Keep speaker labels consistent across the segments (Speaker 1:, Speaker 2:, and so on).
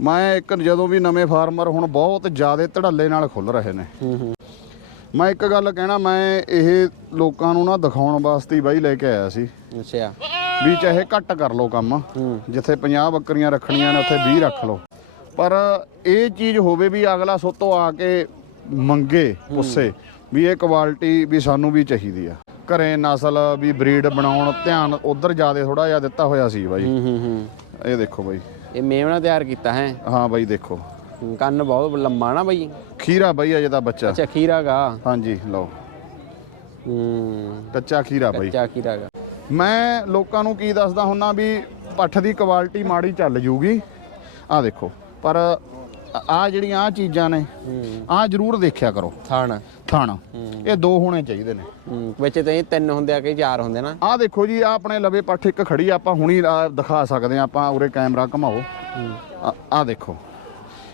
Speaker 1: ਮੈਂ ਇੱਕ ਜਦੋਂ ਵੀ ਨਵੇਂ ਫਾਰਮਰ ਹੁਣ ਬਹੁਤ ਜ਼ਿਆਦਾ ਧੜੱਲੇ ਨਾਲ ਖੁੱਲ ਰਹੇ ਨੇ। ਮੈਂ ਇੱਕ ਗੱਲ ਕਹਿਣਾ ਮੈਂ ਇਹ ਲੋਕਾਂ ਨੂੰ ਨਾ ਦਿਖਾਉਣ ਵਾਸਤੇ ਹੀ ਬਾਈ ਲੈ ਕੇ ਆਇਆ ਸੀ।
Speaker 2: ਅੱਛਾ।
Speaker 1: ਵੀ ਚਾਹੇ ਘੱਟ ਕਰ ਲਓ ਕੰਮ ਜਿੱਥੇ 50 ਬੱਕਰੀਆਂ ਰੱਖਣੀਆਂ ਨੇ ਉੱਥੇ 20 ਰੱਖ ਲਓ। ਪਰ ਇਹ ਚੀਜ਼ ਹੋਵੇ ਵੀ ਅਗਲਾ ਸੋਤੋਂ ਆ ਕੇ ਮੰਗੇ ਪੁੱਸੇ ਵੀ ਇਹ ਕੁਆਲਿਟੀ ਵੀ ਸਾਨੂੰ ਵੀ ਚਾਹੀਦੀ ਆ। ਘਰੇ ਨਸਲ ਵੀ ਬਰੀਡ ਬਣਾਉਣ ਧਿਆਨ ਉਧਰ ਜ਼ਿਆਦਾ ਥੋੜਾ ਜਿਹਾ ਦਿੱਤਾ ਹੋਇਆ ਸੀ ਬਾਈ।
Speaker 2: ਹੂੰ ਹੂੰ ਹੂੰ।
Speaker 1: ਇਹ ਦੇਖੋ ਬਾਈ।
Speaker 2: ਇਹ ਮੇਵਣਾ ਤਿਆਰ ਕੀਤਾ ਹੈ।
Speaker 1: ਹਾਂ ਬਾਈ ਦੇਖੋ।
Speaker 2: ਕੰਨ ਬਹੁਤ ਲੰਮਾ ਨਾ ਬਾਈ।
Speaker 1: ਖੀਰਾ ਬਾਈ ਅਜੇ ਤਾਂ ਬੱਚਾ।
Speaker 2: ਅੱਛਾ ਖੀਰਾਗਾ
Speaker 1: ਹਾਂਜੀ ਲਓ।
Speaker 2: ਹੂੰ।
Speaker 1: ਕੱਚਾ ਖੀਰਾ ਬਾਈ।
Speaker 2: ਕੱਚਾ ਖੀਰਾਗਾ
Speaker 1: ਮੈਂ ਲੋਕਾਂ ਨੂੰ ਕੀ ਦੱਸਦਾ ਹੁੰਨਾ ਵੀ ਪੱਠ ਦੀ ਕੁਆਲਿਟੀ ਮਾੜੀ ਚੱਲ ਜੂਗੀ। ਆ ਦੇਖੋ ਪਰ ਆ ਜਿਹੜੀਆਂ ਆ ਚੀਜ਼ਾਂ ਨੇ
Speaker 2: ਹੂੰ।
Speaker 1: ਆ ਜ਼ਰੂਰ ਦੇਖਿਆ ਕਰੋ।
Speaker 2: ਥਾਣ।
Speaker 1: ਥਣ। ਇਹ ਦੋ ਹੋਣੇ ਚਾਹੀਦੇ ਨੇ।
Speaker 2: ਹੂੰ ਵਿੱਚ ਤਾਂ ਇਹ ਤਿੰਨ ਹੁੰਦੇ ਆ ਕਿ ਚਾਰ ਹੁੰਦੇ ਨਾ।
Speaker 1: ਆ ਦੇਖੋ ਜੀ ਆ ਆਪਣੇ ਲਵੇ ਪੱਠ ਇੱਕ ਖੜੀ ਆ, ਆਪਾਂ ਹੁਣੀ ਆਹ ਦਿਖਾ ਸਕਦੇ ਆ ਆਪਾਂ ਉਰੇ ਕੈਮਰਾ ਘਮਾਓ। ਆ ਦੇਖੋ।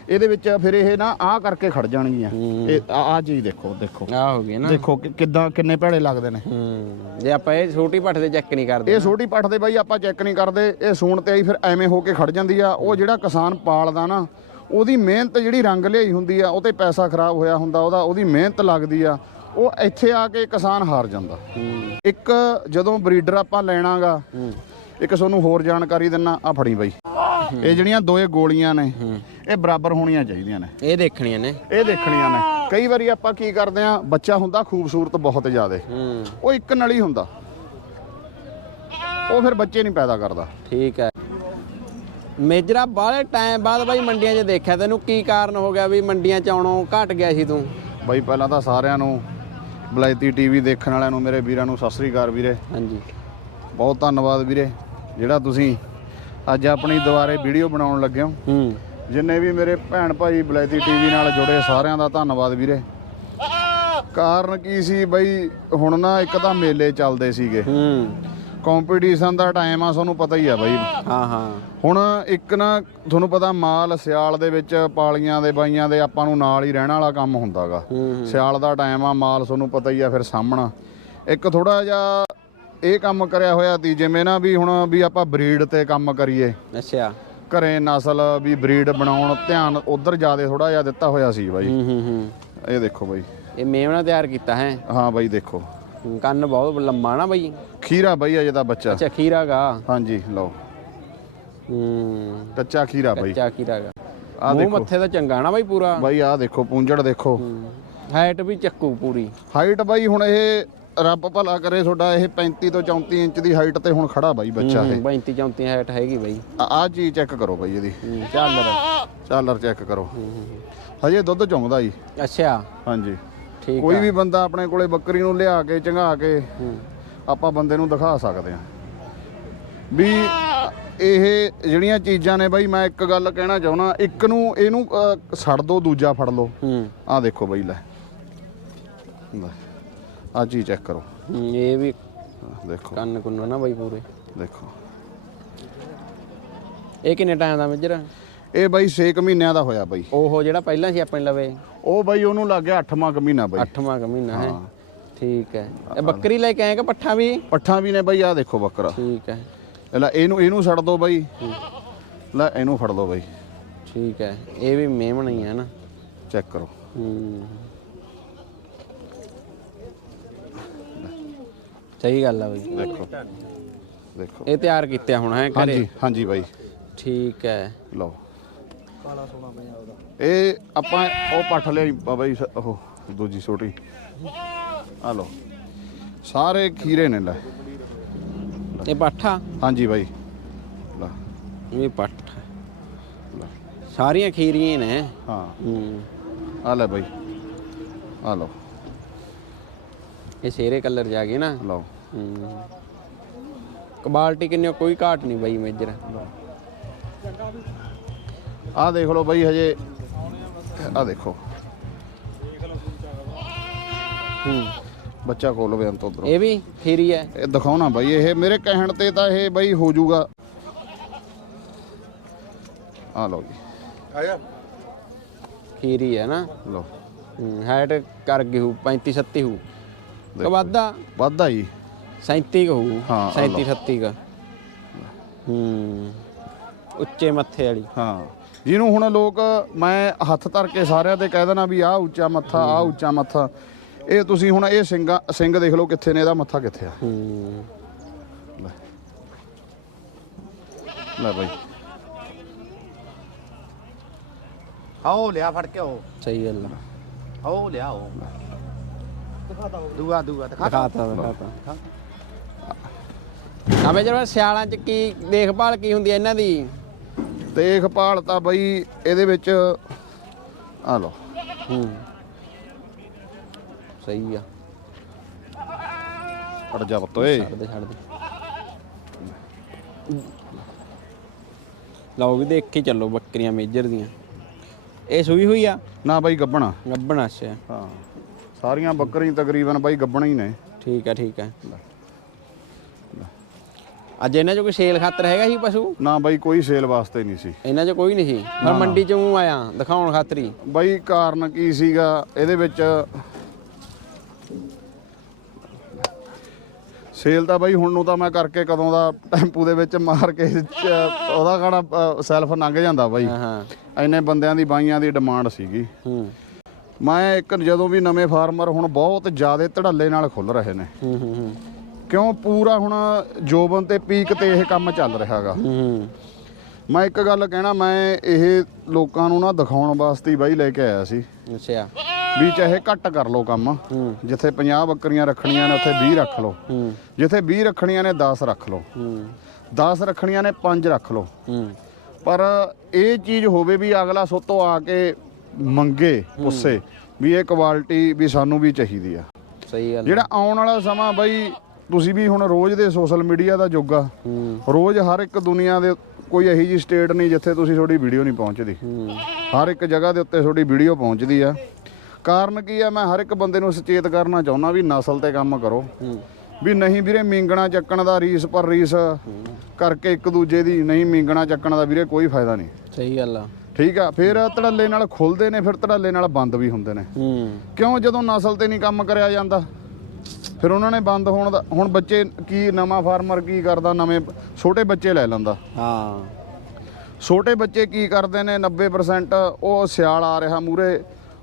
Speaker 1: ਇਹਦੇ ਵਿੱਚ ਫਿਰ ਇਹ ਨਾ ਆ ਕਰਕੇ ਖੜ ਜਾਣਗੀਆਂ। ਇਹ ਆ ਆ ਚੀਜ਼ ਦੇਖੋ ਦੇਖੋ।
Speaker 2: ਆ ਹੋ ਗਏ ਨਾ।
Speaker 1: ਦੇਖੋ ਕਿ ਕਿੱਦਾਂ ਕਿੰਨੇ ਭੈੜੇ ਲੱਗਦੇ ਨੇ।
Speaker 2: ਹੂੰ ਜੇ ਆਪਾਂ ਇਹ ਛੋਟੀ ਪੱਠ ਤੇ ਚੈੱਕ ਨਹੀਂ ਕਰਦੇ
Speaker 1: ਇਹ ਛੋਟੀ ਪੱਠ ਦੇ ਬਾਈ ਆਪਾਂ ਚੈੱਕ ਨਹੀਂ ਕਰਦੇ ਇਹ ਸੂਣ ਤੇ ਆਈ ਫਿਰ ਐਵੇਂ ਹੋ ਕੇ ਖੜ ਜਾਂਦੀ ਆ। ਉਹ ਜਿਹੜਾ ਕਿਸਾਨ ਪਾਲਦਾ ਨਾ ਉਹਦੀ ਮਿਹਨਤ ਜਿਹੜੀ ਰੰਗ ਲਿਆਈ ਹੁੰਦੀ ਆ ਉਹ ਤੇ ਪੈਸਾ ਖਰਾਬ ਹੋਇਆ ਹੁੰਦਾ ਉਹਦਾ ਉਹਦੀ ਮਿਹਨਤ ਲੱਗਦੀ ਆ ਉਹ ਇੱਥੇ ਆ ਕੇ ਕਿਸਾਨ ਹਾਰ ਜਾਂਦਾ। ਇੱਕ ਜਦੋਂ ਬਰੀਡਰ ਆਪਾਂ ਲੈਣਾਗਾ ਇੱਕ ਤੁਹਾਨੂੰ ਹੋਰ ਜਾਣਕਾਰੀ ਦਿੰਨਾ ਆ ਫੜੀ ਬਾਈ। ਇਹ ਜਿਹੜੀਆਂ ਦੋਏ ਗੋਲੀਆਂ ਨੇ ਇਹ ਬਰਾਬਰ ਹੋਣੀਆਂ ਚਾਹੀਦੀਆਂ ਨੇ।
Speaker 2: ਇਹ ਦੇਖਣੀਆਂ ਨੇ।
Speaker 1: ਇਹ ਦੇਖਣੀਆਂ ਨੇ। ਕਈ ਵਾਰੀ ਆਪਾਂ ਕੀ ਕਰਦੇ ਆ ਬੱਚਾ ਹੁੰਦਾ ਖੂਬਸੂਰਤ ਬਹੁਤ ਜ਼ਿਆਦੇ। ਉਹ ਇੱਕ ਨਲੀ ਹੁੰਦਾ। ਉਹ ਫਿਰ ਬੱਚੇ ਨਹੀਂ ਪੈਦਾ ਕਰਦਾ।
Speaker 2: ਠੀਕ ਹੈ ਮੇਜਰਾ ਬਾਹਲੇ ਟਾਈਮ ਬਾਅਦ ਬਾਈ ਮੰਡੀਆਂ 'ਚ ਦੇਖਿਆ ਤੈਨੂੰ ਕੀ ਕਾਰਨ ਹੋ ਗਿਆ ਵੀ ਮੰਡੀਆਂ 'ਚ ਆਉਣੋਂ ਘਟ ਗਿਆ ਸੀ ਤੂੰ?
Speaker 1: ਬਾਈ ਪਹਿਲਾਂ ਤਾਂ ਸਾਰਿਆਂ ਨੂੰ ਬਲੈਤੀ ਟੀਵੀ ਦੇਖਣ ਵਾਲਿਆਂ ਨੂੰ ਮੇਰੇ ਵੀਰਾਂ ਨੂੰ ਸਤਿ ਸ੍ਰੀ ਅਕਾਲ ਵੀਰੇ।
Speaker 2: ਹਾਂਜੀ।
Speaker 1: ਬਹੁਤ ਧੰਨਵਾਦ ਵੀਰੇ ਜਿਹੜਾ ਤੁਸੀਂ ਅੱਜ ਆਪਣੀ ਦੁਬਾਰੇ ਵੀਡੀਓ ਬਣਾਉਣ ਲੱਗੇ ਹੋ।
Speaker 2: ਹੂੰ।
Speaker 1: ਜਿੰਨੇ ਵੀ ਮੇਰੇ ਭੈਣ ਭਾਈ ਬਲੈਤੀ ਟੀਵੀ ਨਾਲ ਜੁੜੇ ਸਾਰਿਆਂ ਦਾ ਧੰਨਵਾਦ ਵੀਰੇ। ਕਾਰਨ ਕੀ ਸੀ? ਬਈ ਹੁਣ ਨਾ ਇੱਕ ਤਾਂ ਮੇਲੇ ਚੱਲਦੇ ਸੀਗੇ।
Speaker 2: ਹੂੰ।
Speaker 1: ਕੰਪੀਟੀਸ਼ਨ ਦਾ ਟਾਈਮ ਆ ਤੁਹਾਨੂੰ ਪਤਾ ਹੀ ਆ ਬਾਈ।
Speaker 2: ਹਾਂ ਹਾਂ।
Speaker 1: ਹੁਣ ਇੱਕ ਨਾ ਤੁਹਾਨੂੰ ਪਤਾ ਮਾਲ ਸਿਆਲ ਦੇ ਵਿੱਚ ਪਾਲੀਆਂ ਦੇ ਬਾਈਆਂ ਦੇ ਆਪਾਂ ਨੂੰ ਨਾਲ ਹੀ ਰਹਿਣ ਵਾਲਾ ਕੰਮ ਹੁੰਦਾਗਾ। ਸਿਆਲ ਦਾ ਟਾਈਮ ਆ ਮਾਲ ਤੁਹਾਨੂੰ ਪਤਾ ਹੀ ਆ ਫਿਰ ਸਾਹਮਣਾ। ਇੱਕ ਥੋੜਾ ਜਿਹਾ ਇਹ ਕੰਮ ਕਰਿਆ ਹੋਇਆ ਤੀ ਜਿਵੇਂ ਨਾ ਵੀ ਹੁਣ ਵੀ ਆਪਾਂ ਬਰੀਡ ਤੇ ਕੰਮ ਕਰੀਏ।
Speaker 2: ਅੱਛਾ।
Speaker 1: ਘਰੇ ਨਸਲ ਵੀ ਬਰੀਡ ਬਣਾਉਣ ਧਿਆਨ ਉਧਰ ਜ਼ਿਆਦਾ ਥੋੜਾ ਜਿਹਾ ਦਿੱਤਾ ਹੋਇਆ ਸੀ ਬਾਈ।
Speaker 2: ਹੂੰ ਹੂੰ ਹੂੰ।
Speaker 1: ਇਹ ਦੇਖੋ ਬਾਈ।
Speaker 2: ਇਹ ਮੇਵਣਾ ਤਿਆਰ ਕੀਤਾ ਹੈ।
Speaker 1: ਹਾਂ ਬਾਈ ਦੇਖੋ।
Speaker 2: ਕੰਨ ਬਹੁਤ ਲੰਮਾ ਨਾ ਬਾਈ।
Speaker 1: ਖੀਰਾ ਬਾਈ ਅਜੇ ਤਾਂ ਬੱਚਾ।
Speaker 2: ਅੱਛਾ ਖੀਰਾਗਾ
Speaker 1: ਹਾਂਜੀ ਲਓ।
Speaker 2: ਹੂੰ।
Speaker 1: ਕੱਚਾ ਖੀਰਾ ਬਾਈ।
Speaker 2: ਕੱਚਾ ਖੀਰਾਗਾ
Speaker 1: ਆ ਦੇਖੋ।
Speaker 2: ਮੱਥੇ ਦਾ ਚੰਗਾ ਨਾ ਬਾਈ ਪੂਰਾ।
Speaker 1: ਬਾਈ ਆ ਦੇਖੋ ਪੂੰਝੜ ਦੇਖੋ।
Speaker 2: ਹਾਈਟ ਵੀ ਚੱਕੂ ਪੂਰੀ।
Speaker 1: ਹਾਈਟ ਬਾਈ ਹੁਣ ਇਹ ਰੱਬ ਭਲਾ ਕਰੇ ਤੁਹਾਡਾ ਇਹ 35 ਤੋਂ 34 ਇੰਚ ਦੀ ਹਾਈਟ ਤੇ ਹੁਣ ਖੜਾ ਬਾਈ ਬੱਚਾ ਇਹ।
Speaker 2: 35 34 ਹਾਈਟ ਹੈਗੀ ਬਾਈ।
Speaker 1: ਆ ਚੀਜ਼ ਚੈੱਕ ਕਰੋ ਬਾਈ ਇਹਦੀ।
Speaker 2: ਹੂੰ, ਝਾਲਰ
Speaker 1: ਚਾਲਰ ਚੈੱਕ ਕਰੋ। ਹਜੇ ਦੁੱਧ ਚੁੰਗਦਾ ਜੀ।
Speaker 2: ਅੱਛਾ।
Speaker 1: ਹਾਂਜੀ।
Speaker 2: ਠੀਕ
Speaker 1: ਕੋਈ ਵੀ ਬੰਦਾ ਆਪਣੇ ਕੋਲੇ ਬੱਕਰੀ ਨੂੰ ਲਿਆ ਕੇ ਚੰਗਾ ਕੇ ਆਪਾਂ ਬੰਦੇ ਨੂੰ ਦਿਖਾ ਸਕਦੇ ਹਾਂ। ਵੀ ਇਹ ਜਿਹੜੀਆਂ ਚੀਜ਼ਾਂ ਨੇ ਬਾਈ ਮੈਂ ਇੱਕ ਗੱਲ ਕਹਿਣਾ ਚਾਹੁੰਦਾ ਇੱਕ ਨੂੰ ਇਹਨੂੰ ਅਹ, ਛੱਡ ਦੋ ਦੂਜਾ ਫੜ ਲਓ।
Speaker 2: ਹੂੰ।
Speaker 1: ਦੇਖੋ ਬਾਈ ਲੈ। ਆਹ ਚੀਜ਼ ਚੈੱਕ ਕਰੋ।
Speaker 2: ਹੂੰ, ਇਹ ਵੀ
Speaker 1: ਆਹ ਦੇਖੋ।
Speaker 2: ਕੰਨ ਕੁੰਨ ਨਾ ਬਾਈ ਪੂਰੇ।
Speaker 1: ਦੇਖੋ।
Speaker 2: ਇਹ ਕਿੰਨੇ ਟਾਈਮ ਦਾ ਮੇਜਰ
Speaker 1: ਇਹ ਬਾਈ 6 ਮਹੀਨਿਆਂ ਦਾ ਹੋਇਆ ਬਾਈ।
Speaker 2: ਉਹ ਜਿਹੜਾ ਪਹਿਲਾਂ ਸੀ ਆਪਣੇ ਲਵੇ।
Speaker 1: ਉਹ ਬਾਈ ਉਹਨੂੰ ਲੱਗ ਗਿਆ 8ਵਾਂ ਮਹੀਨਾ ਬਾਈ।
Speaker 2: 8ਵਾਂ ਕ ਮਹੀਨਾ ਹੈ? ਠੀਕ ਹੈ। ਇਹ ਬੱਕਰੀ ਲੈ ਕੇ ਆਏ ਕਿ ਪੱਠਾ ਵੀ?
Speaker 1: ਪੱਠਾਂ ਵੀ ਨੇ ਬਾਈ ਆਹ ਦੇਖੋ ਬੱਕਰਾ।
Speaker 2: ਠੀਕ ਹੈ।
Speaker 1: ਲੈ ਇਹਨੂੰ ਇਹਨੂੰ ਛੱਡ ਦੋ ਬਾਈ। ਲੈ ਇਹਨੂੰ ਫੜ ਲਓ ਬਾਈ।
Speaker 2: ਠੀਕ ਹੈ। ਇਹ ਵੀ ਮੇਮਣ ਹੀ ਹੈ ਨਾ।
Speaker 1: ਚੈੱਕ ਕਰੋ।
Speaker 2: ਹੂੰ। ਸਹੀ ਗੱਲ ਆ ਬਾਈ।
Speaker 1: ਦੇਖੋ। ਦੇਖੋ।
Speaker 2: ਇਹ ਤਿਆਰ ਕੀਤੇ ਹੁਣ ਹੈ ਘਰੇ?
Speaker 1: ਹਾਂਜੀ ਹਾਂਜੀ ਬਾਈ।
Speaker 2: ਠੀਕ ਹੈ।
Speaker 1: ਲਓ। ਇਹ ਆਪਾਂ ਉਹ ਪੱਠ ਲਈ ਬਾਈ ਸ- ਉਹ ਦੂਜੀ ਛੋਟੀ। ਆ ਲਓ। ਸਾਰੇ ਖੀਰੇ ਨੇ ਲੈ।
Speaker 2: ਇਹ ਪੱਠਾ
Speaker 1: ਹਾਂਜੀ ਬਾਈ। ਲੈ।
Speaker 2: ਇਹ ਪੱਠਾ। ਸਾਰੀਆਂ ਖੀਰੀਆਂ ਹੀ ਨੇ।
Speaker 1: ਹਾਂ।
Speaker 2: ਹੂੰ।
Speaker 1: ਆ ਲੈ ਬਾਈ। ਆ ਲਓ।
Speaker 2: ਇਹ ਸ਼ੇਰੇ ਕਲਰ ਜਾ ਗਏ ਨਾ।
Speaker 1: ਲਓ।
Speaker 2: ਹੂੰ। ਕੁਆਲਿਟੀ ਕਿੰਨੀ ਕੋਈ ਘਾਟ ਨਹੀਂ ਬਾਈ ਮੇਜਰ।
Speaker 1: ਆ ਦੇਖ ਲਓ ਬਾਈ ਹਜੇ ਆ ਦੇਖੋ।
Speaker 2: ਹੂੰ
Speaker 1: ਬੱਚਾ ਖੋਲ ਬਿਆਨ ਤੋਂ ਉਧਰੋਂ।
Speaker 2: ਇਹ ਵੀ ਖੀਰੀ ਹੈ।
Speaker 1: ਇਹ ਦਿਖਾਉਣਾ ਬਾਈ ਇਹ ਮੇਰੇ ਕਹਿਣ ਤੇ ਤਾਂ ਇਹ ਬਾਈ ਹੋ ਜਾਊਗਾ। ਆ ਲਓ ਜੀ।
Speaker 2: ਖੀਰੀ ਹੈ ਨਾ।
Speaker 1: ਲਓ।
Speaker 2: ਹੂੰ ਹਾਈਟ ਕਰ ਗਈ ਹੂ 35 37 ਹੂ ਕਵਾਦਾ
Speaker 1: ਵਾਧਾ। ਜੀ।
Speaker 2: 37 ਕੁ ਹੂ
Speaker 1: ਹਾਂ, ਆ
Speaker 2: 37 38 ਕਾ। ਹੂੰ ਉੱਚੇ ਮੱਥੇ ਵਾਲੀ।
Speaker 1: ਹਾਂ। ਜਿਹਨੂੰ ਹੁਣ ਲੋਕ ਮੈਂ ਹੱਥ ਧਰ ਕੇ ਸਾਰਿਆਂ ਤੇ ਕਹਿ ਦੇਣਾ ਵੀ ਆਹ ਉੱਚਾ ਮੱਥਾ ਆਹ ਉੱਚਾ ਮੱਥਾ। ਇਹ ਤੁਸੀਂ ਹੁਣ ਇਹ ਸਿੰਘਾ ਸਿੰਘ ਦੇਖ ਲਓ ਕਿੱਥੇ ਨੇ ਇਹਦਾ ਮੱਥਾ ਕਿੱਥੇ ਆ?
Speaker 2: ਹੂੰ।
Speaker 1: ਲੈ। ਬਾਈ।
Speaker 3: ਆਓ ਲਿਆ ਫੜ ਕੇ ਆਓ।
Speaker 2: ਸਹੀ ਗੱਲ ਆ।
Speaker 3: ਆਓ ਲਿਆਓ ਦੂਆ ਦੂਆ ਦਿਖਾ।
Speaker 2: ਦਿਖਾਤਾ ਦਿਖਾਤਾ। ਅਬੇ ਜਿਹੜਾ ਸਿਆਲਾਂ ਚ ਕੀ ਦੇਖਭਾਲ ਕੀ ਹੁੰਦੀ ਹੈ ਇਹਨਾਂ ਦੀ?
Speaker 1: ਦੇਖਭਾਲ ਤਾਂ ਬਈ ਇਹਦੇ ਵਿੱਚ ਆ
Speaker 2: ਹੂੰ। ਸਹੀ ਆ।
Speaker 1: ਅੜ ਜਾ ਪੁੱਤ ਓਏ।
Speaker 2: ਛੱਡ ਦੇ ਛੱਡ ਦੇ। ਲਓ ਵੀ ਦੇਖ ਕੇ ਚੱਲੋ ਬੱਕਰੀਆਂ ਮੇਜਰ ਦੀਆਂ। ਇਹ ਸੂਈ ਹੋਈ ਆ?
Speaker 1: ਨਾ ਬਾਈ ਗੱਬਣਾ।
Speaker 2: ਗੱਬਣ ਅੱਛਾ।
Speaker 1: ਹਾਂ। ਸਾਰੀਆਂ ਬੱਕਰੀਆਂ ਤਕਰੀਬਨ ਬਾਈ ਗੱਬਣਾ ਹੀ ਨੇ।
Speaker 2: ਠੀਕ ਆ ਠੀਕ ਆ। ਅੱਜ ਇਹਨਾਂ 'ਚ ਕੋਈ ਸੇਲ ਖਾਤਰ ਹੈਗਾ ਸੀ ਪਸ਼ੂ?
Speaker 1: ਨਾ ਬਾਈ ਕੋਈ ਸੇਲ ਵਾਸਤੇ ਨਹੀਂ ਸੀ।
Speaker 2: ਇਹਨਾਂ 'ਚ ਕੋਈ ਨਹੀਂ ਸੀ? ਮੈਂ ਮੰਡੀ 'ਚ ਆਇਆ ਦਿਖਾਉਣ ਖਾਤਰ ਹੀ।
Speaker 1: ਬਾਈ ਕਾਰਨ ਕੀ ਸੀਗਾ? ਇਹਦੇ ਵਿੱਚ ਸੇਲ ਤਾਂ ਬਾਈ ਹੁਣ ਨੂੰ ਤਾਂ ਮੈਂ ਕਰਕੇ ਕਦੋਂ ਦਾ ਟੈਂਪੂ ਦੇ ਵਿੱਚ ਮਾਰ ਕੇ ਚ- ਉਹਦਾ ਗਾਣਾ ਸੈਲਫ ਲੰਘ ਜਾਂਦਾ ਬਾਈ।
Speaker 2: ਹਾਂ ਹਾਂ।
Speaker 1: ਇੰਨੇ ਬੰਦਿਆਂ ਦੀ ਬਾਈਆਂ ਦੀ ਡਿਮਾਂਡ ਸੀਗੀ।
Speaker 2: ਹੂੰ।
Speaker 1: ਮੈਂ ਇੱਕ ਜਦੋਂ ਵੀ ਨਵੇਂ ਫਾਰਮਰ ਹੁਣ ਬਹੁਤ ਜ਼ਿਆਦਾ ਧੜੱਲੇ ਨਾਲ ਖੁੱਲ ਰਹੇ ਨੇ।
Speaker 2: ਹੂੰ ਹੂੰ ਹੂੰ।
Speaker 1: ਕਿਉਂ ਪੂਰਾ ਹੁਣ ਜੋਬਨ ਤੇ ਪੀਕ ਤੇ ਇਹ ਕੰਮ ਚੱਲ ਰਿਹਾਗਾ
Speaker 2: ਹੂੰ।
Speaker 1: ਮੈਂ ਇੱਕ ਗੱਲ ਕਹਿਣਾ ਮੈਂ ਇਹ ਲੋਕਾਂ ਨੂੰ ਨਾ ਦਿਖਾਉਣ ਵਾਸਤੇ ਹੀ ਬਾਈ ਲੈ ਕੇ ਆਇਆ ਸੀ।
Speaker 2: ਅੱਛਾ।
Speaker 1: ਵੀ ਚਾਹੇ ਘੱਟ ਕਰ ਲਓ ਕੰਮ
Speaker 2: ਹੂੰ।
Speaker 1: ਜਿੱਥੇ 50 ਬੱਕਰੀਆਂ ਰੱਖਣੀਆਂ ਨੇ ਉੱਥੇ 20 ਰੱਖ ਲਓ।
Speaker 2: ਹੂੰ।
Speaker 1: ਜਿੱਥੇ 20 ਰੱਖਣੀਆਂ ਨੇ 10 ਰੱਖ
Speaker 2: ਹੂੰ।
Speaker 1: 10 ਰੱਖਣੀਆਂ ਨੇ 5 ਰੱਖ
Speaker 2: ਹੂੰ।
Speaker 1: ਪਰ ਇਹ ਚੀਜ਼ ਹੋਵੇ ਵੀ ਅਗਲਾ ਸੋਤੋਂ ਆ ਕੇ ਮੰਗੇ ਉਸੇ ਵੀ ਇਹ ਕੁਆਲਿਟੀ ਵੀ ਸਾਨੂੰ ਵੀ ਚਾਹੀਦੀ ਆ।
Speaker 2: ਸਹੀ ਗੱਲ
Speaker 1: ਜਿਹੜਾ ਆਉਣ ਵਾਲਾ ਸਮਾਂ ਬਈ ਤੁਸੀਂ ਵੀ ਹੁਣ ਰੋਜ਼ ਦੇ ਸੋਸ਼ਲ ਮੀਡੀਆ ਦਾ ਯੁੱਗ ਆ। ਰੋਜ਼ ਹਰ ਇੱਕ ਦੁਨੀਆ ਦੇ ਕੋਈ ਇਹੀ ਜੀ ਸਟੇਟ ਨਹੀਂ ਜਿੱਥੇ ਤੁਸੀਂ ਤੁਹਾਡੀ ਵੀਡੀਓ ਨਹੀਂ ਪਹੁੰਚਦੀ। ਹਰ ਇੱਕ ਜਗ੍ਹਾ ਦੇ ਉੱਤੇ ਤੁਹਾਡੀ ਵੀਡੀਓ ਪਹੁੰਚਦੀ ਆ। ਕਾਰਨ ਕੀ ਆ? ਮੈਂ ਹਰ ਇੱਕ ਬੰਦੇ ਨੂੰ ਸੁਚੇਤ ਕਰਨਾ ਚਾਹੁੰਦਾ ਵੀ ਨਸਲ ਤੇ ਕੰਮ ਕਰੋ। ਵੀ ਨਹੀਂ ਵੀਰੇ ਮਿੰਗਣਾ ਚੱਕਣ ਦਾ ਰੀਸ ਪਰ ਰੀਸ ਕਰਕੇ ਇੱਕ ਦੂਜੇ ਦੀ ਨਹੀਂ ਮਿੰਗਣਾ ਚੱਕਣ ਦਾ ਵੀਰੇ ਕੋਈ ਫਾਇਦਾ ਨਹੀਂ।
Speaker 2: ਸਹੀ ਗੱਲ ਆ।
Speaker 1: ਠੀਕ ਆ? ਫਿਰ ਧੜੱਲੇ ਨਾਲ ਖੁੱਲਦੇ ਨੇ ਫਿਰ ਧੜੱਲੇ ਨਾਲ ਬੰਦ ਵੀ ਹੁੰਦੇ ਨੇ।
Speaker 2: ਹੂੰ।
Speaker 1: ਕਿਉਂ? ਜਦੋਂ ਨਸਲ ਤੇ ਨਹੀਂ ਕੰਮ ਕਰਿਆ ਜਾਂਦਾ। ਫਿਰ ਉਹਨਾਂ ਨੇ ਬੰਦ ਹੋਣ ਦਾ ਹੁਣ ਬੱਚੇ ਕੀ ਨਵਾਂ ਫਾਰਮਰ ਕੀ ਕਰਦਾ ਨਵੇਂ ਛੋਟੇ ਬੱਚੇ ਲੈ ਲੈਂਦਾ।
Speaker 2: ਹਾਂ।
Speaker 1: ਛੋਟੇ ਬੱਚੇ ਕੀ ਕਰਦੇ ਨੇ 90% ਉਹ ਸਿਆਲ ਆ ਰਿਹਾ ਮੂਰੇ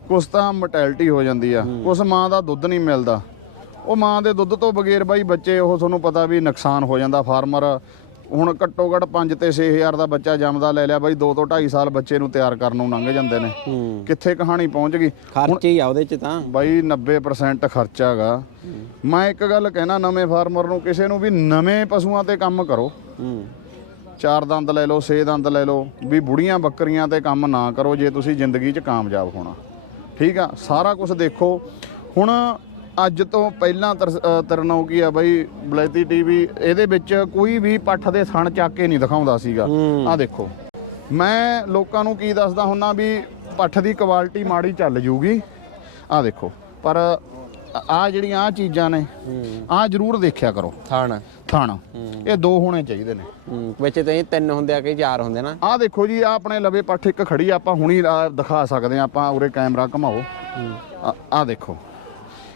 Speaker 1: ਕੁਛ ਤਾਂ ਮੋਟੈਲਿਟੀ ਹੋ ਜਾਂਦੀ ਆ। ਕੁਛ ਮਾਂ ਦਾ ਦੁੱਧ ਨਹੀਂ ਮਿਲਦਾ। ਉਹ ਮਾਂ ਦੇ ਦੁੱਧ ਤੋਂ ਬਗੈਰ ਬਾਈ ਬੱਚੇ ਉਹ ਤੁਹਾਨੂੰ ਪਤਾ ਵੀ ਨੁਕਸਾਨ ਹੋ ਜਾਂਦਾ ਫਾਰਮਰ ਹੁਣ ਘੱਟੋ ਘੱਟ 5 ਤੇ 6000 ਦਾ ਬੱਚਾ ਜੰਮਦਾ ਲੈ ਲਿਆ ਬਾਈ 2 ਤੋਂ 2.5 ਸਾਲ ਬੱਚੇ ਨੂੰ ਤਿਆਰ ਕਰਨ ਨੂੰ ਲੰਘ ਜਾਂਦੇ ਨੇ। ਕਿੱਥੇ ਕਹਾਣੀ ਪਹੁੰਚ ਗਈ?
Speaker 2: ਖਰਚੇ ਹੀ ਆ ਉਹਦੇ 'ਚ ਤਾਂ।
Speaker 1: ਬਾਈ 90% ਖਰਚਾ ਹੈਗਾ। ਮੈਂ ਇੱਕ ਗੱਲ ਕਹਿਣਾ ਨਵੇਂ ਫਾਰਮਰ ਨੂੰ ਕਿਸੇ ਨੂੰ ਵੀ ਨਵੇਂ ਪਸ਼ੂਆਂ ਤੇ ਕੰਮ ਕਰੋ। ਚਾਰ ਦੰਦ ਲੈ ਲਓ ਛੇ ਦੰਦ ਲੈ ਲਓ ਵੀ ਬੁੜੀਆਂ ਬੱਕਰੀਆਂ ਤੇ ਕੰਮ ਨਾ ਕਰੋ ਜੇ ਤੁਸੀਂ ਜ਼ਿੰਦਗੀ 'ਚ ਕਾਮਯਾਬ ਹੋਣਾ। ਠੀਕ ਆ ਸਾਰਾ ਕੁਝ ਦੇਖੋ। ਹੁਣ ਅੱਜ ਤੋਂ ਪਹਿਲਾਂ ਤਰ- ਅ, ਤਰਨੋ ਕੀ ਆ ਬਈ ਬਲੈਤੀ ਟੀਵੀ ਇਹਦੇ ਵਿੱਚ ਕੋਈ ਵੀ ਪੱਠ ਦੇ ਥਣ ਚੱਕ ਕੇ ਨਹੀਂ ਦਿਖਾਉਂਦਾ ਸੀਗਾ। ਆ ਦੇਖੋ। ਮੈਂ ਲੋਕਾਂ ਨੂੰ ਕੀ ਦੱਸਦਾ ਹੁੰਨਾ ਵੀ ਪੱਠ ਦੀ ਕੁਆਲਿਟੀ ਮਾੜੀ ਚੱਲ ਜੂਗੀ। ਆ ਦੇਖੋ ਪਰ ਆ ਜਿਹੜੀਆਂ ਆ ਚੀਜ਼ਾਂ ਨੇ ਆ ਜ਼ਰੂਰ ਦੇਖਿਆ ਕਰੋ।
Speaker 2: ਥਾਣ।
Speaker 1: ਥਣ। ਇਹ ਦੋ ਹੋਣੇ ਚਾਹੀਦੇ ਨੇ।
Speaker 2: ਵਿੱਚ ਤਾਂ ਤਿੰਨ ਹੁੰਦੇ ਆ ਕਈ ਚਾਰ ਹੁੰਦੇ ਨਾ।
Speaker 1: ਆਹ ਦੇਖੋ ਜੀ ਆ ਆਪਣੇ ਲਵੇ ਪੱਠ ਇੱਕ ਖੜੀ ਆ, ਆਪਾਂ ਹੁਣੀ ਦਿਖਾ ਸਕਦੇ ਆ ਆਪਾਂ ਉਰੇ ਕੈਮਰਾ ਘਮਾਓ। ਆ ਦੇਖੋ।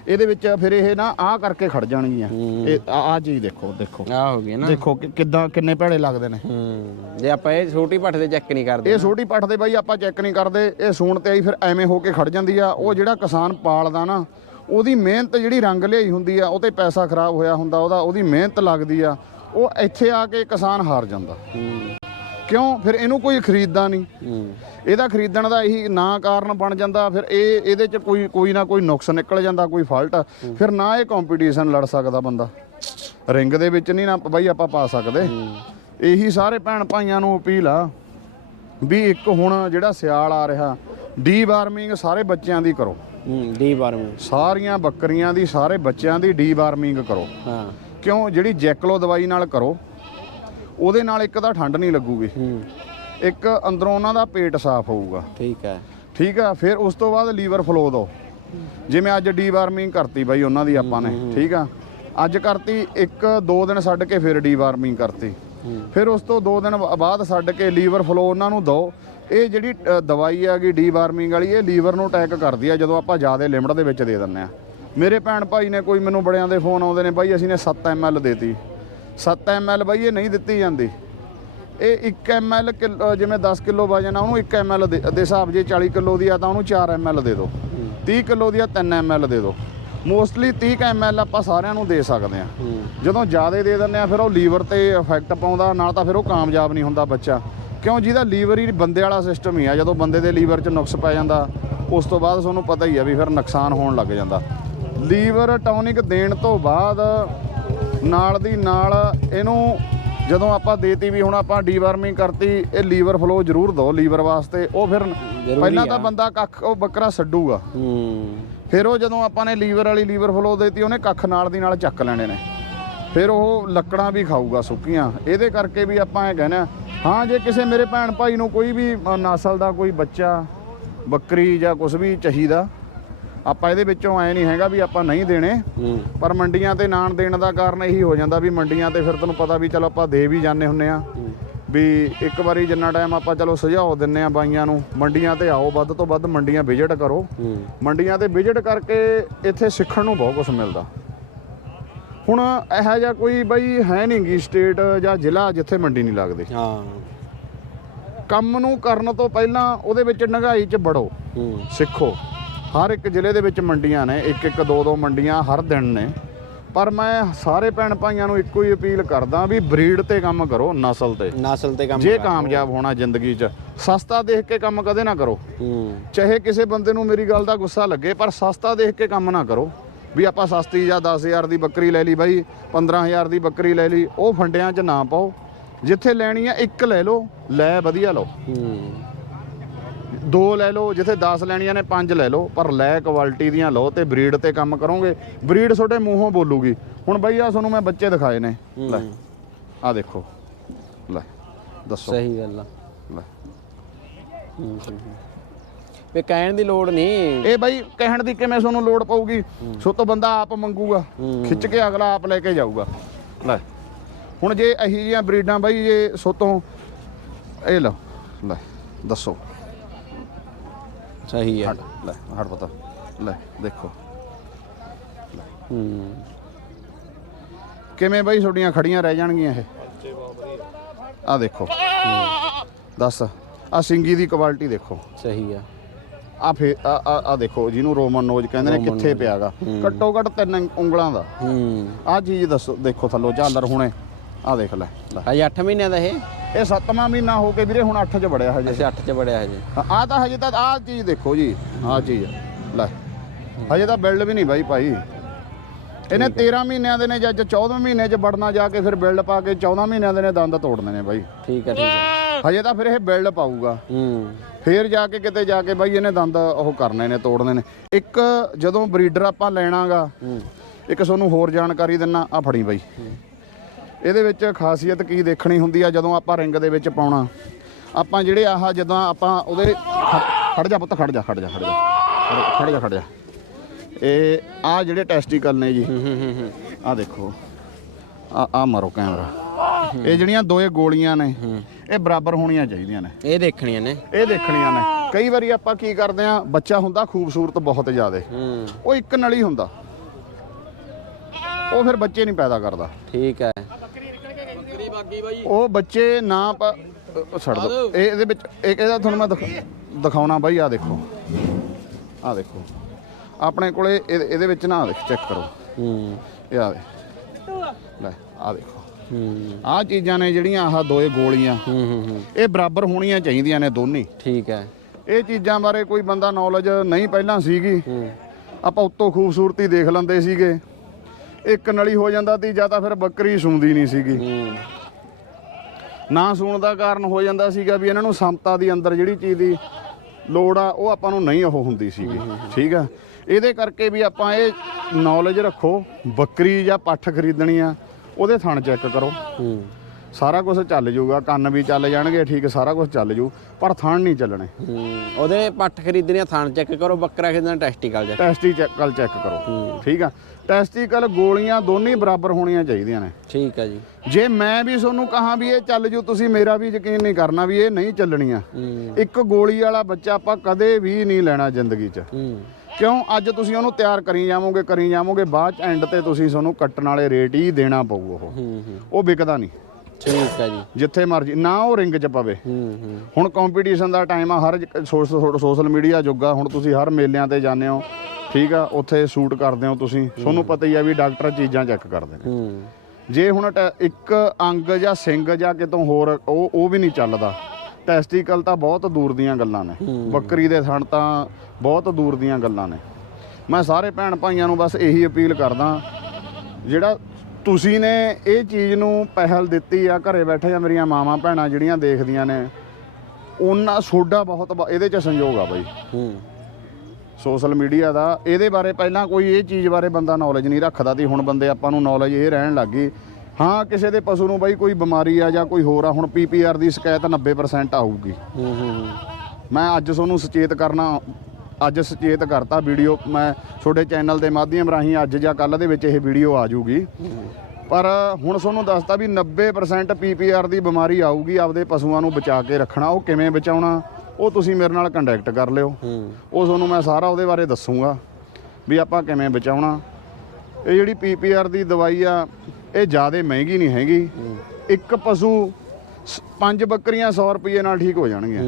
Speaker 1: ਇਹਦੇ ਵਿੱਚ ਫਿਰ ਇਹ ਨਾ ਆ ਕਰਕੇ ਖੜ ਜਾਣਗੀਆਂ। ਇਹ ਆ ਆਹ ਚੀਜ਼ ਦੇਖੋ ਦੇਖੋ।
Speaker 2: ਆ ਹੋ ਗਈ ਨਾ।
Speaker 1: ਦੇਖੋ ਕਿ ਕਿੱਦਾਂ ਕਿੰਨੇ ਭੈੜੇ ਲੱਗਦੇ ਨੇ।
Speaker 2: ਹੂੰ। ਜੇ ਆਪਾਂ ਇਹ ਛੋਟੀ ਪੱਠ ਤੇ ਚੈੱਕ ਨਹੀਂ ਕਰਦੇ
Speaker 1: ਇਹ ਛੋਟੀ ਪੱਠ ਦੇ ਬਾਈ ਆਪਾਂ ਚੈੱਕ ਨਹੀਂ ਕਰਦੇ ਇਹ ਸੂਣ ਤੇ ਆਈ ਫਿਰ ਐਵੇਂ ਹੋ ਕੇ ਖੜ ਜਾਂਦੀ ਆ। ਉਹ ਜਿਹੜਾ ਕਿਸਾਨ ਪਾਲਦਾ ਨਾ ਉਹਦੀ ਮਿਹਨਤ ਜਿਹੜੀ ਰੰਗ ਲਿਆਈ ਹੁੰਦੀ ਆ ਉਹ ਤੇ ਪੈਸਾ ਖਰਾਬ ਹੋਇਆ ਹੁੰਦਾ ਉਹਦਾ ਉਹਦੀ ਮਿਹਨਤ ਲੱਗਦੀ ਆ ਉਹ ਇੱਥੇ ਆ ਕੇ ਕਿਸਾਨ ਹਾਰ ਜਾਂਦਾ। ਕਿਉਂ? ਫਿਰ ਇਹਨੂੰ ਕੋਈ ਖਰੀਦਦਾ ਨਹੀਂ। ਇਹਦਾ ਖਰੀਦਣ ਦਾ ਇਹੀ ਨਾ ਕਾਰਨ ਬਣ ਜਾਂਦਾ ਫਿਰ ਇਹ ਇਹਦੇ ਚ ਕੋਈ ਕੋਈ ਨਾ ਕੋਈ ਨੁਕਸ ਨਿਕਲ ਜਾਂਦਾ ਕੋਈ ਫਾਲਟ ਫਿਰ ਨਾ ਇਹ ਕੰਪੀਟੀਸ਼ਨ ਲੜ ਸਕਦਾ ਬੰਦਾ। ਰਿੰਗ ਦੇ ਵਿੱਚ ਨਹੀਂ ਨਾ ਬਾਈ ਆਪਾਂ ਪਾ ਸਕਦੇ। ਇਹੀ ਸਾਰੇ ਭੈਣ ਭਾਈਆਂ ਨੂੰ ਅਪੀਲ ਆ ਵੀ ਇੱਕ ਹੁਣ ਜਿਹੜਾ ਸਿਆਲ ਆ ਰਿਹਾ ਡੀ ਵਾਰਮਿੰਗ ਸਾਰੇ ਬੱਚਿਆਂ ਦੀ ਕਰੋ।
Speaker 2: ਡੀ ਬਾਰਮੀ
Speaker 1: ਸਾਰੀਆਂ ਬੱਕਰੀਆਂ ਦੀ ਸਾਰੇ ਬੱਚਿਆਂ ਦੀ ਡੀ ਵਾਰਮਿੰਗ ਕਰੋ।
Speaker 2: ਹਾਂ।
Speaker 1: ਕਿਉਂ? ਜਿਹੜੀ ਜੈਕਲੋ ਦਵਾਈ ਨਾਲ ਕਰੋ। ਉਹਦੇ ਨਾਲ ਇੱਕ ਤਾਂ ਠੰਡ ਨਹੀਂ ਲੱਗੂਗੀ। ਇੱਕ ਅੰਦਰੋਂ ਉਹਨਾਂ ਦਾ ਪੇਟ ਸਾਫ਼ ਹੋਊਗਾ।
Speaker 2: ਠੀਕ ਹੈ।
Speaker 1: ਠੀਕ ਆ ਫਿਰ ਉਸ ਤੋਂ ਬਾਅਦ ਲੀਵਰ ਫਲੋ ਦੋ। ਜਿਵੇਂ ਅੱਜ ਡੀਵਾਰਮਿੰਗ ਕਰਤੀ ਬਾਈ ਉਹਨਾਂ ਦੀ ਆਪਾਂ ਨੇ ਠੀਕ ਆ? ਅੱਜ ਕਰਤੀ ਇੱਕ ਦੋ ਦਿਨ ਛੱਡ ਕੇ ਫਿਰ ਡੀਵਾਰਮਿੰਗ ਕਰਤੀ। ਫਿਰ ਉਸ ਤੋਂ ਦੋ ਦਿਨ ਬਾਅਦ ਛੱਡ ਕੇ ਲੀਵਰ ਫਲੋ ਉਹਨਾਂ ਨੂੰ ਦੋ। ਇਹ ਜਿਹੜੀ ਦਵਾਈ ਹੈਗੀ ਡੀਵਾਰਮਿੰਗ ਵਾਲੀ ਇਹ ਲੀਵਰ ਨੂੰ ਅਟੈਕ ਕਰਦੀ ਆ ਜਦੋਂ ਆਪਾਂ ਜ਼ਿਆਦਾ ਲਿਮਟ ਦੇ ਵਿੱਚ ਦੇ ਦਿੰਨੇ ਆ। ਮੇਰੇ ਭੈਣ ਭਾਈ ਨੇ ਕੋਈ ਮੈਨੂੰ ਬੜਿਆਂ ਦੇ ਫੋਨ ਆਉਂਦੇ ਨੇ ਬਾਈ ਅਸੀਂ ਨੇ 7 ml ਦੇਤੀ 7 ml ਬਾਈ ਇਹ ਨਹੀਂ ਦਿੱਤੀ ਜਾਂਦੀ। ਇਹ 1 ml ਕਿਲੋ ਜਿਵੇਂ 10 ਕਿਲੋ ਵਜਨ ਆ ਉਹਨੂੰ 1 ml ਦੇ ਦੇ ਹਿਸਾਬ ਜੇ 40 ਕਿਲੋ ਦੀ ਆ ਤਾਂ ਉਹਨੂੰ 4 ml ਦੇ ਦਿਓ। 30 ਕਿਲੋ ਦੀ ਆ 3 ml ਦੇ ਦਿਓ। ਮੋਸਟਲੀ 30 ਕੁ ml ਆਪਾਂ ਸਾਰਿਆਂ ਨੂੰ ਦੇ ਸਕਦੇ ਆ। ਜਦੋਂ ਜ਼ਿਆਦਾ ਦੇ ਦਿੰਦੇ ਆ ਫਿਰ ਉਹ ਲੀਵਰ ਤੇ ਇਫੈਕਟ ਪਾਉਂਦਾ ਨਾਲ ਤਾਂ ਫਿਰ ਉਹ ਕਾਮਯਾਬ ਨਹੀਂ ਹੁੰਦਾ ਬੱਚਾ। ਕਿਉਂ? ਜਿਹਦਾ ਲੀਵਰ ਹੀ ਬੰਦੇ ਵਾਲਾ ਸਿਸਟਮ ਹੀ ਆ। ਜਦੋਂ ਬੰਦੇ ਦੇ ਲੀਵਰ 'ਚ ਨੁਕਸ ਪੈ ਜਾਂਦਾ ਉਸ ਤੋਂ ਬਾਅਦ ਤੁਹਾਨੂੰ ਪਤਾ ਹੀ ਆ ਵੀ ਫਿਰ ਨੁਕਸਾਨ ਹੋਣ ਲੱਗ ਜਾਂਦਾ। ਲੀਵਰ ਟੌਨਿਕ ਦੇਣ ਤੋਂ ਬਾਅਦ ਨਾਲ ਦੀ ਨਾਲ ਇਹਨੂੰ ਜਦੋਂ ਆਪਾਂ ਦੇਤੀ ਵੀ ਹੁਣ ਆਪਾਂ ਡੀਵਾਰਮਿੰਗ ਕਰਤੀ ਇਹ ਲੀਵਰ ਫਲੋ ਜ਼ਰੂਰ ਦੋ ਲੀਵਰ ਵਾਸਤੇ। ਉਹ ਫਿਰ ਪਹਿਲਾਂ ਤਾਂ। ਬੰਦਾ ਕੱਖ ਉਹ ਬੱਕਰਾ ਛੱਡੂਗਾ।
Speaker 2: ਹੂੰ।
Speaker 1: ਫਿਰ ਉਹ ਜਦੋਂ ਆਪਾਂ ਨੇ ਲੀਵਰ ਵਾਲੀ ਲੀਵਰ ਫਲੋ ਦੇਤੀ ਉਹਨੇ ਕੱਖ ਨਾਲ ਦੀ ਨਾਲ ਚੱਕ ਲੈਣੇ ਨੇ। ਫਿਰ ਉਹ ਲੱਕੜਾਂ ਵੀ ਖਾਊਗਾ ਸੁੱਕੀਆਂ। ਇਹਦੇ ਕਰਕੇ ਵੀ ਆਪਾਂ ਇਹ ਕਹਿੰਦੇ ਹਾਂ ਜੇ ਕਿਸੇ ਮੇਰੇ ਭੈਣ ਭਾਈ ਨੂੰ ਕੋਈ ਵੀ ਨਸਲ ਦਾ ਕੋਈ ਬੱਚਾ ਬੱਕਰੀ ਜਾਂ ਕੁਝ ਵੀ ਚਾਹੀਦਾ ਆਪਾਂ ਇਹਦੇ ਵਿੱਚੋਂ ਐ ਨਹੀਂ ਹੈਗਾ ਵੀ ਆਪਾਂ ਨਹੀਂ ਦੇਣੇ ਪਰ ਮੰਡੀਆਂ ਤੇ ਨਾਨ ਦੇਣ ਦਾ ਕਾਰਨ ਇਹੀ ਹੋ ਜਾਂਦਾ ਵੀ ਮੰਡੀਆਂ ਤੇ ਫਿਰ ਤੁਹਾਨੂੰ ਪਤਾ ਵੀ ਚਲੋ ਆਪਾਂ ਦੇ ਵੀ ਜਾਂਦੇ ਹੁੰਨੇ ਆ। ਵੀ ਇੱਕ ਵਾਰੀ ਜਿੰਨਾ ਟਾਈਮ ਆਪਾਂ ਚਲੋ ਸੁਝਾਅ ਦਿੰਨੇ ਆ ਬਾਈਆਂ ਨੂੰ ਮੰਡੀਆਂ ਤੇ ਆਓ ਵੱਧ ਤੋਂ ਵੱਧ ਮੰਡੀਆਂ ਵਿਜ਼ਿਟ ਕਰੋ। ਮੰਡੀਆਂ ਤੇ ਵਿਜ਼ਿਟ ਕਰਕੇ ਇੱਥੇ ਸਿੱਖਣ ਨੂੰ ਬਹੁਤ ਕੁਝ ਮਿਲਦਾ। ਹੁਣ ਇਹੋ ਜਿਹਾ ਕੋਈ ਬਈ ਹੈ ਨਹੀਂ ਗੀ ਸਟੇਟ ਜਾਂ ਜ਼ਿਲ੍ਹਾ ਜਿੱਥੇ ਮੰਡੀ ਨਹੀਂ ਲੱਗਦੀ।
Speaker 2: ਹਾਂ।
Speaker 1: ਕੰਮ ਨੂੰ ਕਰਨ ਤੋਂ ਪਹਿਲਾਂ ਉਹਦੇ ਵਿੱਚ ਡੰਗਾਈ 'ਚ
Speaker 2: ਹੂੰ।
Speaker 1: ਸਿੱਖੋ। ਹਰ ਇੱਕ ਜ਼ਿਲ੍ਹੇ ਦੇ ਵਿੱਚ ਮੰਡੀਆਂ ਨੇ ਇੱਕ ਇੱਕ ਦੋ ਦੋ ਮੰਡੀਆਂ ਹਰ ਦਿਨ ਨੇ। ਪਰ ਮੈਂ ਸਾਰੇ ਭੈਣ ਭਾਈਆਂ ਨੂੰ ਇੱਕੋ ਹੀ ਅਪੀਲ ਕਰਦਾ ਵੀ ਬਰੀਡ ਤੇ ਕੰਮ ਕਰੋ ਨਸਲ ਤੇ।
Speaker 2: ਨਸਲ ਤੇ ਕੰਮ
Speaker 1: ਜੇ। ਕਾਮਯਾਬ ਹੋਣਾ ਜ਼ਿੰਦਗੀ 'ਚ ਸਸਤਾ ਦੇਖ ਕੇ ਕੰਮ ਕਦੇ ਨਾ ਕਰੋ। ਚਾਹੇ ਕਿਸੇ ਬੰਦੇ ਨੂੰ ਮੇਰੀ ਗੱਲ ਦਾ ਗੁੱਸਾ ਲੱਗੇ ਪਰ ਸਸਤਾ ਦੇਖ ਕੇ ਕੰਮ ਨਾ ਕਰੋ। ਵੀ ਆਪਾਂ ਸਸਤੀ ਜਾਂ 10000 ਦੀ ਬੱਕਰੀ ਲੈ ਲਈ ਬਾਈ 15000 ਦੀ ਬੱਕਰੀ ਲੈ ਲਈ ਉਹ ਫੰਡਿਆਂ 'ਚ ਨਾ ਪਾਓ। ਜਿੱਥੇ ਲੈਣੀ ਆ ਇੱਕ ਲੈ ਲਓ ਲੈ ਵਧੀਆ ਲਓ। ਦੋ ਲੈ ਲਓ ਜਿੱਥੇ 10 ਲੈਣੀਆਂ ਨੇ ਪੰਜ ਲੈ ਲਓ ਪਰ ਲੈ ਕੁਆਲਿਟੀ ਦੀਆਂ ਲਓ ਤੇ ਬਰੀਡ ਤੇ ਕੰਮ ਕਰੋਗੇ। ਬਰੀਡ ਤੁਹਾਡੇ ਮੂੰਹੋਂ ਬੋਲੂਗੀ। ਹੁਣ ਬਈ ਆ ਤੁਹਾਨੂੰ ਮੈਂ ਬੱਚੇ ਦਿਖਾਏ ਨੇ। ਲੈ। ਆ ਦੇਖੋ। ਲੈ ਦੱਸੋ।
Speaker 2: ਸਹੀ ਗੱਲ ਆ।
Speaker 1: ਲੈ।
Speaker 2: ਹੂੰ। ਵੀ ਕਹਿਣ ਦੀ ਲੋੜ ਨਹੀਂ।
Speaker 1: ਇਹ ਬਾਈ ਕਹਿਣ ਦੀ ਕਿਵੇਂ ਤੁਹਾਨੂੰ ਲੋੜ ਪਊਗੀ? ਸੋ ਤੋਂ ਬੰਦਾ ਆਪ ਮੰਗੂਗਾ। ਖਿੱਚ ਕੇ ਅਗਲਾ ਆਪ ਲੈ ਕੇ ਜਾਊਗਾ। ਲੈ ਹੁਣ ਜੇ ਅਹੀ ਜੀਆਂ ਬਰੀਡਾਂ ਬਾਈ ਜੇ ਸੋਤੋਂ ਇਹ ਲਓ ਲੈ ਦੱਸੋ।
Speaker 2: ਸਹੀ
Speaker 1: ਹਟ ਲੈ ਹਟ ਪਤਾ ਲੈ ਦੇਖੋ।
Speaker 2: ਹੂੰ
Speaker 1: ਕਿਵੇਂ ਬਾਈ ਤੁਹਾਡੀਆਂ ਖੜੀਆਂ ਰਹਿ ਜਾਣਗੀਆਂ ਇਹ? ਆ ਦੇਖੋ। ਦੱਸ ਆ ਸਿੰਗੀ ਦੀ ਕੁਆਲਿਟੀ ਦੇਖੋ।
Speaker 2: ਸਹੀ ਆ।
Speaker 1: ਆ ਫੇ ਆ ਦੇਖੋ ਜਿਹਨੂੰ ਰੋਮਨ ਨੋਜ ਕਹਿੰਦੇ ਨੇ ਕਿੱਥੇ। ਪਿਆਗਾ?
Speaker 2: ਹੂੰ।
Speaker 1: ਘੱਟੋ ਘੱਟ ਤਿੰਨ ਉਂਗਲਾਂ ਦਾ।
Speaker 2: ਹੂੰ।
Speaker 1: ਆ ਚੀਜ਼ ਦੱਸੋ ਦੇਖੋ ਥੱਲੋ ਝਾਲਰ ਹੁਣੇ। ਆ ਦੇਖ ਲੈ ਲੈ।
Speaker 2: ਅਜੇ 8 ਮਹੀਨਿਆਂ ਦਾ ਇਹ?
Speaker 1: ਇਹ ਸੱਤਵਾਂ ਮਹੀਨਾ ਹੋ ਕੇ ਵੀਰੇ ਹੁਣ 8 ਚ ਵੜਿਆ ਹਜੇ।
Speaker 2: ਅਸੀਂ 8 ਚ ਬੜਿਆ ਹਜੇ।
Speaker 1: ਆ ਤਾਂ ਹਜੇ ਤਾਂ ਆ ਚੀਜ਼ ਦੇਖੋ ਜੀ ਆ ਚੀਜ਼। ਲੈ ਹਜੇ ਤਾਂ ਬਿਲਡ ਵੀ ਨਹੀਂ ਬਾਈ ਭਾਈ ਇਹਨੇ 13 ਮਹੀਨਿਆਂ ਦੇ ਨੇ ਜਾਂ 14 ਮਹੀਨੇ ਚ ਵੜਨਾ ਜਾ ਕੇ ਫਿਰ ਬਿਲਡ ਪਾ ਕੇ 14 ਮਹੀਨਿਆਂ ਦੇ ਨੇ ਦੰਦ ਤੋੜਨੇ ਨੇ ਬਾਈ।
Speaker 2: ਠੀਕ ਆ ਠੀਕ ਆ
Speaker 1: ਹਜੇ ਤਾਂ ਫਿਰ ਇਹ ਬਿਲਡ ਪਾਊਗਾ।
Speaker 2: ਹੂੰ।
Speaker 1: ਫੇਰ ਜਾ ਕੇ ਕਿਤੇ ਜਾ ਕੇ ਬਾਈ ਇਹਨੇ ਦੰਦ ਉਹ ਕਰਨੇ ਨੇ ਤੋੜਨੇ ਨੇ। ਇੱਕ ਜਦੋਂ ਬਰੀਡਰ ਆਪਾਂ ਲੈਣਾਗਾ
Speaker 2: ਹੂੰ।
Speaker 1: ਇੱਕ ਤੁਹਾਨੂੰ ਹੋਰ ਜਾਣਕਾਰੀ ਦਿੰਨਾ ਆ ਫੜੀ ਬਾਈ। ਇਹਦੇ ਵਿੱਚ ਖਾਸੀਅਤ ਕੀ ਦੇਖਣੀ ਹੁੰਦੀ ਆ ਜਦੋਂ ਆਪਾਂ ਰਿੰਗ ਦੇ ਵਿੱਚ ਪਾਉਣਾ? ਆਪਾਂ ਜਿਹੜੇ ਆਹ ਜਦੋਂ ਆਪਾਂ ਉਹਦੇ ਖੜ- ਜਾ ਪੁੱਤ ਖੜ ਜਾ ਖੜ ਜਾ ਖੜ ਜਾ। ਖੜ- ਜਾ ਖੜ ਜਾ। ਇਹ ਆ ਜਿਹੜੇ ਟੈਸਟੀਕਲ ਨੇ ਜੀ ਆ ਦੇਖੋ। ਆ ਆ ਮਾਰੋ ਕੈਮਰਾ ਇਹ ਜਿਹੜੀਆਂ ਦੋਏ ਗੋਲੀਆਂ ਨੇ ਇਹ ਬਰਾਬਰ ਹੋਣੀਆਂ ਚਾਹੀਦੀਆਂ ਨੇ।
Speaker 2: ਇਹ ਦੇਖਣੀਆਂ ਨੇ।
Speaker 1: ਇਹ ਦੇਖਣੀਆਂ ਨੇ। ਕਈ ਵਾਰੀ ਆਪਾਂ ਕੀ ਕਰਦੇ ਆ ਬੱਚਾ ਹੁੰਦਾ ਖੂਬਸੂਰਤ ਬਹੁਤ ਜ਼ਿਆਦੇ। ਉਹ ਇੱਕ ਨਲੀ ਹੁੰਦਾ। ਉਹ ਫਿਰ ਬੱਚੇ ਨਹੀਂ ਪੈਦਾ ਕਰਦਾ।
Speaker 2: ਠੀਕ ਹੈ।
Speaker 1: ਉਹ ਬੱਚੇ ਨਾ ਪ- ਛੱਡ ਦੋ। ਇਹ ਇਹਦੇ ਵਿੱਚ ਇੱਕ ਇਹਦਾ ਤੁਹਾਨੂੰ ਮੈਂ ਦਿਖਾ- ਦਿਖਾਉਣਾ ਬਾਈ ਆ ਦੇਖੋ। ਆ ਦੇਖੋ। ਆਪਣੇ ਕੋਲੇ ਇਹਦੇ ਇਹਦੇ ਵਿੱਚ ਨਾ ਦੇਖ ਚੈੱਕ ਕਰੋ।
Speaker 2: ਹੂੰ
Speaker 1: ਇਹ ਆ ਦੇ ਲੈ ਆ ਦੇਖੋ।
Speaker 2: ਹੂੰ
Speaker 1: ਆਹ ਚੀਜ਼ਾਂ ਨੇ ਜਿਹੜੀਆਂ ਆਹ ਦੋਏ ਗੋਲੀਆਂ।
Speaker 2: ਹੂੰ ਹੂੰ ਹੂੰ
Speaker 1: ਇਹ ਬਰਾਬਰ ਹੋਣੀਆਂ ਚਾਹੀਦੀਆਂ ਨੇ ਦੋਨੇ।
Speaker 2: ਠੀਕ ਹੈ।
Speaker 1: ਇਹ ਚੀਜ਼ਾਂ ਬਾਰੇ ਕੋਈ ਬੰਦਾ ਨੌਲੇਜ ਨਹੀਂ ਪਹਿਲਾਂ ਸੀਗੀ।
Speaker 2: ਹੂੰ
Speaker 1: ਆਪਾਂ ਉੱਤੋਂ ਖੂਬਸੂਰਤੀ ਦੇਖ ਲੈਂਦੇ ਸੀਗੇ। ਇੱਕ ਨਲੀ ਹੋ ਜਾਂਦਾ ਤੀ ਜਾਂ ਤਾਂ ਫਿਰ ਬੱਕਰੀ ਸੂੰਦੀ ਨਹੀਂ ਸੀਗੀ।
Speaker 2: ਹੂੰ
Speaker 1: ਨਾ ਸੂਣ ਦਾ ਕਾਰਨ ਹੋ ਜਾਂਦਾ ਸੀਗਾ ਵੀ ਇਹਨਾਂ ਨੂੰ ਸਮਤਾ ਦੀ ਅੰਦਰ ਜਿਹੜੀ ਚੀਜ਼ ਦੀ ਲੋੜ ਆ, ਉਹ ਆਪਾਂ ਨੂੰ ਨਹੀਂ ਉਹ ਹੁੰਦੀ ਸੀਗੀ। ਠੀਕ ਆ? ਇਹਦੇ ਕਰਕੇ ਵੀ ਆਪਾਂ ਇਹ ਨੌਲੇਜ ਰੱਖੋ, ਬੱਕਰੀ ਜਾਂ ਪੱਠ ਖਰੀਦਣੀ ਆ, ਉਹਦੇ ਥਣ ਚੈੱਕ ਕਰੋ। ਸਾਰਾ ਕੁਝ ਚੱਲ ਜਾਊਗਾ ਕੰਨ ਵੀ ਚੱਲ ਜਾਣਗੇ ਠੀਕ ਸਾਰਾ ਕੁਝ ਚੱਲ ਜੂ ਪਰ ਥਣ ਨਹੀਂ ਚੱਲਣੇ।
Speaker 2: ਉਹਦੇ ਪੱਠ ਖਰੀਦਣੀਆਂ ਥਾਣ ਚੈੱਕ ਕਰੋ ਬੱਕਰਾ ਖਰੀਦਣਾ ਟੈਸਟੀਕਲ ਜਾ
Speaker 1: ਟੈਸਟੀਕਲ ਚੈੱਕ ਕਰੋ ਠੀਕ ਆ? ਟੈਸਟੀਕਲ ਗੋਲੀਆਂ ਦੋਨੇ ਬਰਾਬਰ ਹੋਣੀਆਂ ਚਾਹੀਦੀਆਂ ਨੇ।
Speaker 2: ਠੀਕ ਹੈ ਜੀ।
Speaker 1: ਜੇ ਮੈਂ ਵੀ ਤੁਹਾਨੂੰ ਕਹਾਂ ਵੀ ਇਹ ਚੱਲ ਜੂ ਤੁਸੀਂ ਮੇਰਾ ਵੀ ਯਕੀਨ ਨਹੀਂ ਕਰਨਾ ਵੀ ਇਹ ਨਹੀਂ ਚੱਲਣੀਆਂ। ਇੱਕ ਗੋਲੀ ਵਾਲਾ ਬੱਚਾ ਆਪਾਂ ਕਦੇ ਵੀ ਨਹੀਂ ਲੈਣਾ ਜ਼ਿੰਦਗੀ 'ਚ। ਕਿਉਂ? ਅੱਜ ਤੁਸੀਂ ਉਹਨੂੰ ਤਿਆਰ ਕਰੀ ਜਾਵੋਗੇ ਕਰੀ ਜਾਵੋਗੇ ਬਾਅਦ 'ਚ ਐਂਡ ਤੇ ਤੁਸੀਂ ਤੁਹਾਨੂੰ ਕੱਟਣ ਵਾਲੇ ਰੇਟ ਹੀ ਦੇਣਾ ਪਊ ਉਹ। ਉਹ ਵਿਕਦਾ ਨਹੀਂ।
Speaker 2: ਠੀਕ ਹੈ ਜੀ।
Speaker 1: ਜਿੱਥੇ ਮਰਜ਼ੀ ਨਾ ਉਹ ਰਿੰਗ 'ਚ ਪਵੇ।
Speaker 2: ਹੂੰ ਹੂੰ।
Speaker 1: ਹੁਣ ਕੰਪੀਟੀਸ਼ਨ ਦਾ ਟਾਈਮ ਆ ਹਰ ਸੋਸ਼ਲ ਮੀਡੀਆ ਜੁੱਗਾ। ਹੁਣ ਤੁਸੀਂ ਹਰ ਮੇਲਿਆਂ ਤੇ ਜਾਂਦੇ ਹੋ ਠੀਕ ਆ ਉੱਥੇ ਸ਼ੂਟ ਕਰਦੇ ਹੋ ਤੁਸੀਂ। ਤੁਹਾਨੂੰ ਪਤਾ ਹੀ ਆ ਵੀ ਡਾਕਟਰ ਚੀਜ਼ਾਂ ਚੈੱਕ ਕਰਦੇ ਨੇ।
Speaker 2: ਹੂੰ।
Speaker 1: ਜੇ ਹੁਣ ਇੱਕ ਅੰਗ ਜਾਂ ਸਿੰਗ ਜਾਂ ਕਿਤੋਂ ਹੋਰ ਉਹ ਉਹ ਵੀ ਨਹੀਂ ਚੱਲਦਾ। ਟੈਸਟੀਕਲ ਤਾਂ ਬਹੁਤ ਦੂਰ ਦੀਆਂ ਗੱਲਾਂ ਨੇ। ਬੱਕਰੀ ਦੇ ਥਣ ਤਾਂ ਬਹੁਤ ਦੂਰ ਦੀਆਂ ਗੱਲਾਂ ਨੇ। ਮੈਂ ਸਾਰੇ ਭੈਣ ਭਾਈਆਂ ਨੂੰ ਬਸ ਇਹੀ ਅਪੀਲ ਕਰਦਾ ਜਿਹੜਾ ਤੁਸੀਂ ਨੇ ਇਹ ਚੀਜ਼ ਨੂੰ ਪਹਿਲ ਦਿੱਤੀ ਆ ਘਰੇ ਬੈਠੇ ਆ ਮੇਰੀਆਂ ਮਾਵਾਂ ਭੈਣਾਂ ਜਿਹੜੀਆਂ ਦੇਖਦੀਆਂ ਨੇ ਉਹਨਾਂ ਸੋਡਾ ਬਹੁਤ ਬ- ਇਹਦੇ ਚ ਸੰਯੋਗ ਆ ਬਾਈ।
Speaker 2: ਹੂੰ।
Speaker 1: ਸੋਸ਼ਲ ਮੀਡੀਆ ਦਾ ਇਹਦੇ ਬਾਰੇ ਪਹਿਲਾਂ ਕੋਈ ਇਹ ਚੀਜ਼ ਬਾਰੇ ਬੰਦਾ ਨੌਲੇਜ ਨਹੀਂ ਰੱਖਦਾ ਸੀ ਹੁਣ ਬੰਦੇ ਆਪਾਂ ਨੂੰ ਨੌਲੇਜ ਇਹ ਰਹਿਣ ਲੱਗੀ ਹਾਂ ਕਿਸੇ ਦੇ ਪਸ਼ੂ ਨੂੰ ਬਾਈ ਕੋਈ ਬਿਮਾਰੀ ਆ ਜਾਂ ਕੋਈ ਹੋਰ ਆ ਹੁਣ ਪੀਪੀਆਰ ਦੀ ਸ਼ਿਕਾਇਤ 90% ਆਊਗੀ।
Speaker 2: ਹੂੰ ਹੂੰ।
Speaker 1: ਮੈਂ ਅੱਜ ਤੁਹਾਨੂੰ ਸੁਚੇਤ ਕਰਨਾ ਅੱਜ ਸੁਚੇਤ ਕਰਤਾ ਵੀਡੀਓ। ਮੈਂ ਤੁਹਾਡੇ ਚੈਨਲ ਦੇ ਮਾਧਿਅਮ ਰਾਹੀਂ ਅੱਜ ਜਾਂ ਕੱਲ ਦੇ ਵਿੱਚ ਇਹ ਵੀਡੀਓ ਆ ਜਾਊਗੀ। ਪਰ ਹੁਣ ਤੁਹਾਨੂੰ ਦੱਸਤਾ ਵੀ 90% ਪੀਪੀਆਰ ਦੀ ਬਿਮਾਰੀ ਆਊਗੀ ਆਪਦੇ ਪਸ਼ੂਆਂ ਨੂੰ ਬਚਾ ਕੇ ਰੱਖਣਾ। ਉਹ ਕਿਵੇਂ ਬਚਾਉਣਾ ਉਹ ਤੁਸੀਂ ਮੇਰੇ ਨਾਲ ਕੰਟੈਕਟ ਕਰ ਲਿਓ। ਉਹ ਤੁਹਾਨੂੰ ਮੈਂ ਸਾਰਾ ਉਹਦੇ bao ਦੱਸੂਗਾ ਵੀ ਆਪਾਂ ਕਿਵੇਂ ਬਚਾਉਣਾ। ਇਹ ਜਿਹੜੀ ਪੀਪੀਆਰ ਦੀ ਦਵਾਈ ਆ ਇਹ ਜ਼ਿਆਦਾ ਮਹਿੰਗੀ ਨਹੀਂ ਹੈਗੀ। ਇੱਕ ਪਸ਼ੂ ਪੰਜ ਬੱਕਰੀਆਂ 100 ਰੁਪਏ ਨਾਲ ਠੀਕ ਹੋ ਜਾਣਗੀਆਂ।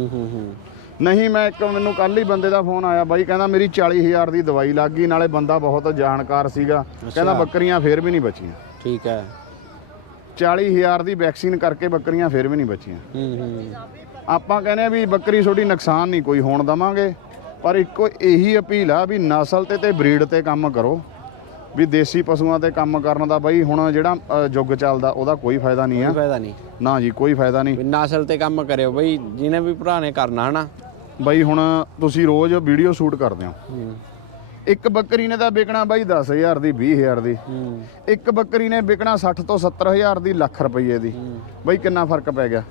Speaker 1: ਨਹੀਂ ਮੈਂ ਇੱਕ ਮੈਨੂੰ ਕੱਲ ਹੀ ਬੰਦੇ ਦਾ ਫੋਨ ਆਇਆ ਬਾਈ ਕਹਿੰਦਾ ਮੇਰੀ 40000 ਦੀ ਦਵਾਈ ਲੱਗ ਗਈ ਨਾਲੇ ਬੰਦਾ ਬਹੁਤ ਜਾਣਕਾਰ ਸੀਗਾ। ਕਹਿੰਦਾ ਬੱਕਰੀਆਂ ਫੇਰ ਵੀ ਨਹੀਂ ਬਚੀਆਂ।
Speaker 2: ਠੀਕ ਹੈ।
Speaker 1: 40000 ਦੀ ਵੈਕਸੀਨ ਕਰਕੇ ਬੱਕਰੀਆਂ ਫੇਰ ਵੀ ਨਹੀਂ ਬਚੀਆਂ।
Speaker 2: ਹੂੰ ਹੂੰ।
Speaker 1: ਆਪਾਂ ਕਹਿੰਦੇ ਆ ਵੀ ਬੱਕਰੀ ਤੁਹਾਡੀ ਨੁਕਸਾਨ ਨਹੀਂ ਕੋਈ ਹੋਣ ਦਵਾਂਗੇ ਪਰ ਇੱਕੋ ਇਹੀ ਅਪੀਲ ਆ ਵੀ ਨਸਲ ਤੇ ਤੇ ਬਰੀਡ ਤੇ ਕੰਮ ਕਰੋ। ਵੀ ਦੇਸੀ ਪਸ਼ੂਆਂ ਤੇ ਕੰਮ ਕਰਨ ਦਾ ਬਾਈ ਹੁਣ ਜਿਹੜਾ ਅ, ਯੁੱਗ ਚੱਲਦਾ ਉਹਦਾ ਕੋਈ ਫਾਇਦਾ ਨਹੀਂ
Speaker 2: ਕੋਈ
Speaker 1: ਆ।
Speaker 2: ਫਾਇਦਾ ਨਹੀਂ।
Speaker 1: ਨਾ ਜੀ ਕੋਈ ਫਾਇਦਾ ਨਹੀਂ।
Speaker 2: ਵੀ ਨਸਲ ਤੇ ਕੰਮ ਕਰਿਓ ਬਈ ਜਿਹਨੇ ਵੀ ਭਰਾ ਨੇ ਕਰਨਾ ਹਨਾ?
Speaker 1: ਬਾਈ ਹੁਣ ਤੁਸੀਂ ਰੋਜ਼ ਵੀਡੀਓ ਸ਼ੂਟ ਕਰਦੇ ਹੋ।
Speaker 2: ਹੂੰ।
Speaker 1: ਇੱਕ ਬੱਕਰੀ ਨੇ ਤਾਂ ਵਿਕਣਾ ਬਾਈ 10000 ਦੀ 20000 ਦੀ।
Speaker 2: ਹੂੰ।
Speaker 1: ਇੱਕ ਬੱਕਰੀ ਨੇ ਵਿਕਣਾ 60 ਤੋਂ 70000 ਦੀ ਲੱਖ ਰੁਪਏ ਦੀ। ਬਾਈ ਕਿੰਨਾ ਫ਼ਰਕ ਪੈ ਗਿਆ।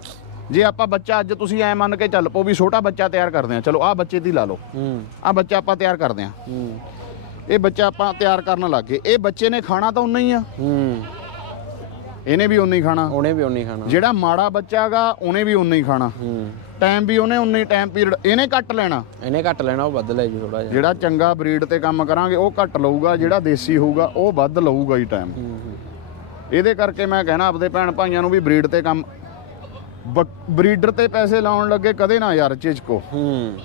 Speaker 1: ਜੇ ਆਪਾਂ ਬੱਚਾ ਅੱਜ ਤੁਸੀਂ ਐ ਮੰਨ ਕੇ ਚੱਲ ਪੋ ਵੀ ਛੋਟਾ ਬੱਚਾ ਤਿਆਰ ਕਰਦੇ ਆ ਚਲੋ ਆਹ ਬੱਚੇ ਦੀ ਲਾ ਲਓ।
Speaker 2: ਹੂੰ।
Speaker 1: ਆਹ ਬੱਚਾ ਆਪਾਂ ਤਿਆਰ ਕਰਦੇ ਆ
Speaker 2: ਹੂੰ।
Speaker 1: ਇਹ ਬੱਚਾ ਆਪਾਂ ਤਿਆਰ ਕਰਨ ਲੱਗ ਇਹ ਬੱਚੇ ਨੇ ਖਾਣਾ ਤਾਂ ਉਨਾ ਹੀ ਆ।
Speaker 2: ਹੂੰ।
Speaker 1: ਇਹਨੇ ਵੀ ਉਨਾ ਹੀ ਖਾਣਾ।
Speaker 2: ਉਹਨੇ ਵੀ ਉਨੀ ਖਾਣਾ।
Speaker 1: ਜਿਹੜਾ ਮਾੜਾ ਬੱਚਾਗਾ ਉਹਨੇ ਵੀ ਉਨਾ ਹੀ ਖਾਣਾ।
Speaker 2: ਹੂੰ।
Speaker 1: ਟਾਈਮ ਵੀ ਉਹਨੇ ਉਨਾ ਹੀ ਟਾਈਮ ਪੀਰੀਅਡ ਇਹਨੇ ਘੱਟ ਲੈਣਾ।
Speaker 2: ਇਹਨੇ ਘੱਟ ਲੈਣਾ ਉਹ ਵੱਧ ਲੈ ਜੀ ਥੋੜਾ ਜਿਹਾ।
Speaker 1: ਜਿਹੜਾ ਚੰਗਾ ਬਰੀਡ ਤੇ ਕੰਮ ਕਰਾਂਗੇ ਉਹ ਘੱਟ ਲਊਗਾ। ਜਿਹੜਾ ਦੇਸੀ ਹੋਊਗਾ ਉਹ ਵੱਧ ਲਊਗਾ ਹੀ ਟਾਈਮ
Speaker 2: ਹੂੰ
Speaker 1: ਇਹਦੇ ਕਰਕੇ ਮੈਂ ਕਹਿਣਾ ਆਪਦੇ ਭੈਣ ਭਾਈਆਂ ਨੂੰ ਵੀ ਬਰੀਡ ਤੇ ਕੰਮ ਬਰੀਡਰ ਤੇ ਪੈਸੇ ਲਾਉਣ ਲੱਗੇ ਕਦੇ ਨਾ ਯਾਰ ਝਿਜਕੋ।
Speaker 2: ਹੂੰ।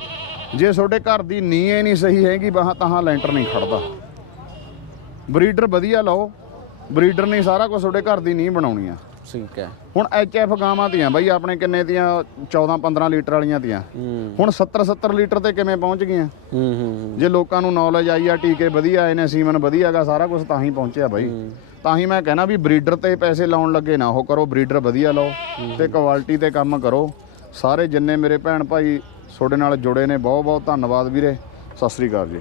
Speaker 1: ਜੇ ਤੁਹਾਡੇ ਘਰ ਦੀ ਨੀਂਹ ਨਹੀਂ ਸਹੀ ਹੈਗੀ ਬਾਹਾਂ ਤਾਹਾਂ ਲੈਂਟਰ ਨਹੀਂ ਖੜਦਾ। ਬਰੀਡਰ ਵਧੀਆ ਲਾਓ ਬਰੀਡਰ ਨੇ ਸਾਰਾ ਕੁਝ ਤੁਹਾਡੇ ਘਰ ਦੀ ਨੀਂਹ ਬਣਾਉਣੀ ਆ।
Speaker 2: ਠੀਕ ਹੈ
Speaker 1: ਹੁਣ ਐਚ ਐਫ ਗਾਵਾਂ ਤੀਆਂ ਬਈ ਆਪਣੇ ਕਿੰਨੇ ਤੀਆਂ 14 15 ਲੀਟਰ ਵਾਲੀਆਂ
Speaker 2: ਹੂੰ।
Speaker 1: ਹੁਣ 70 70 ਲੀਟਰ ਤੇ ਕਿਵੇਂ ਪਹੁੰਚ ਗਈਆਂ?
Speaker 2: ਹੂੰ ਹੂੰ
Speaker 1: ਜੇ ਲੋਕਾਂ ਨੂੰ ਨੌਲੇਜ ਆਈ ਆ ਟੀਕੇ ਵਧੀਆ ਆਏ ਨੇ ਸੀਮਨ ਵਧੀਆਗਾ ਸਾਰਾ ਕੁਝ ਤਾਂ ਹੀ ਪਹੁੰਚਿਆ ਬਾਈ। ਤਾਂ ਹੀ ਮੈਂ ਕਹਿਣਾ ਵੀ ਬਰੀਡਰ ਤੇ ਪੈਸੇ ਲਾਉਣ ਲੱਗੇ ਨਾ ਉਹ ਕਰੋ ਬਰੀਡਰ ਵਧੀਆ ਲਾਓ ਤੇ ਕੁਆਲਿਟੀ ਤੇ ਕੰਮ ਕਰੋ। ਸਾਰੇ ਜਿੰਨੇ ਮੇਰੇ ਭੈਣ ਭਾਈ ਤੁਹਾਡੇ ਨਾਲ ਜੁੜੇ ਨੇ। ਬਹੁਤ ਬਹੁਤ ਧੰਨਵਾਦ ਵੀਰੇ। ਸਤਿ ਸ੍ਰੀ ਅਕਾਲ ਜੀ।